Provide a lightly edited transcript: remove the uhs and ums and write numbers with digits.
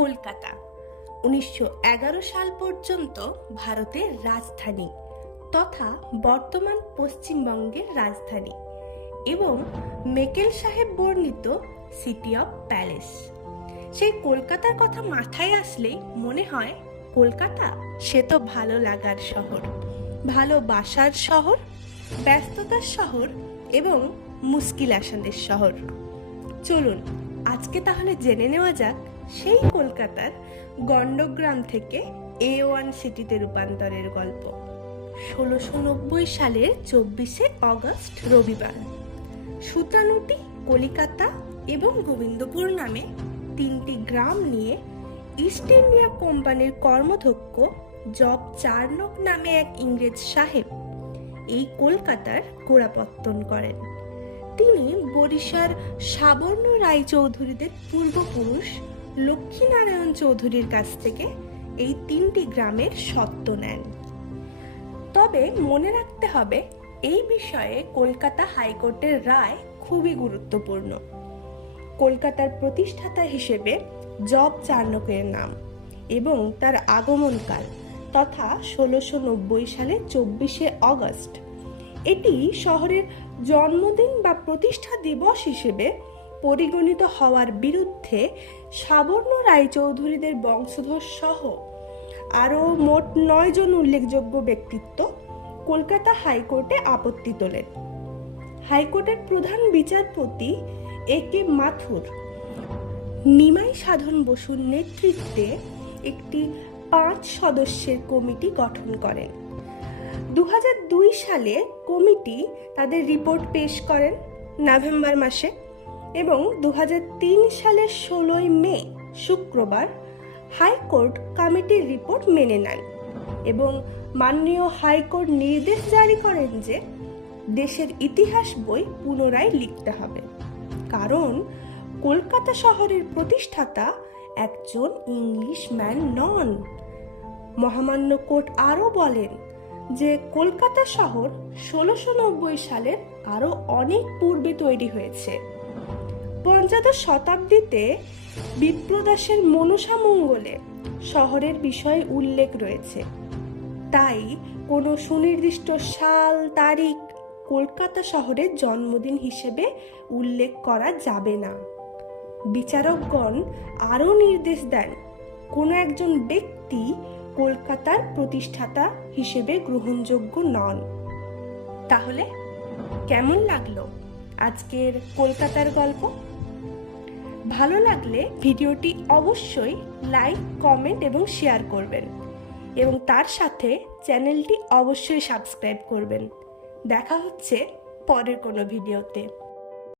কলকাতা ১৯১১ সাল পর্যন্ত ভারতের রাজধানী তথা বর্তমান পশ্চিমবঙ্গের রাজধানী এবং মেকেল সাহেব বর্ণিত সিটি অফ প্যালেস। সেই কলকাতার কথা মাথায় আসলেই মনে হয় কলকাতা সে তো ভালো লাগার শহর, ভালোবাসার শহর, ব্যস্ততার শহর এবং মুশকিল আসানের শহর। চলুন আজকে তাহলে জেনে নেওয়া যাক সেই কলকাতার গণ্ডগ্রাম থেকে A1 সিটিতে রূপান্তরের গল্প। ১৬৯০ সালের ২৪শে অগস্ট রবিবার সুতানুটি, কলিকাতা এবং গোবিন্দপুর নামে তিনটি গ্রাম নিয়ে ইস্ট ইন্ডিয়া কোম্পানির কর্মধ্যক্ষ জব চার্নক নামে এক ইংরেজ সাহেব এই কলকাতার গোড়াপত্তন করেন। তিনি বরিশার সাবর্ণ রায়চৌধুরীদের পূর্বপুরুষ লক্ষ্মীনারায়ণ চৌধুরীর কাছ থেকে এই তিনটি গ্রামের স্বত্ব নেন। তবে মনে রাখতে হবে এই বিষয়ে কলকাতা হাইকোর্টের রায় খুবই গুরুত্বপূর্ণ। কলকাতার প্রতিষ্ঠাতা হিসেবে জব চার্নকের নাম এবং তার আগমনকাল তথা ১৬৯০ সালের ২৪শে অগস্ট এটি শহরের জন্মদিন বা প্রতিষ্ঠা দিবস হিসেবে পরিগণিত হওয়ার বিরুদ্ধে সাবর্ণ রায়চৌধুরীদের বংশধর সহ আরও মোট ৯ জন উল্লেখযোগ্য ব্যক্তিত্ব কলকাতা হাইকোর্টে আপত্তি তোলেন। হাইকোর্টের প্রধান বিচারপতি AK মাথুর নিমাই সাধন বসুর নেতৃত্বে একটি ৫ সদস্যের কমিটি গঠন করেন। ২০০২ সালে কমিটি তাদের রিপোর্ট পেশ করেন নভেম্বর মাসে এবং ২০০৩ সালের ১৬ই মে শুক্রবার হাইকোর্ট কমিটির রিপোর্ট মেনে নেন এবং মাননীয় হাইকোর্ট নির্দেশ জারি করেন যে দেশের ইতিহাস বই পুনরায় লিখতে হবে, কারণ কলকাতা শহরের প্রতিষ্ঠাতা একজন ইংলিশম্যান নন। মহামান্য কোর্ট আরও বলেন যে কলকাতা শহর ১৬৯০ সালের আরও অনেক পূর্বে তৈরি হয়েছে। পঞ্চদশ শতাব্দীতে বিপ্রদাসের মনসা মঙ্গলে শহরের বিষয়ে উল্লেখ রয়েছে, তাই কোনো সুনির্দিষ্ট সাল তারিখ কলকাতা শহরের জন্মদিন হিসেবে উল্লেখ করা যাবে না। বিচারকগণ আরও নির্দেশ দেন কোনো একজন ব্যক্তি কলকাতার প্রতিষ্ঠাতা হিসেবে গ্রহণযোগ্য নন। তাহলে কেমন লাগলো আজকের কলকাতার গল্প? ভালো লাগলে ভিডিওটি অবশ্যই লাইক, কমেন্ট এবং শেয়ার করবেন এবং তার সাথে চ্যানেলটি অবশ্যই সাবস্ক্রাইব করবেন। দেখা হচ্ছে পরের কোনো ভিডিওতে।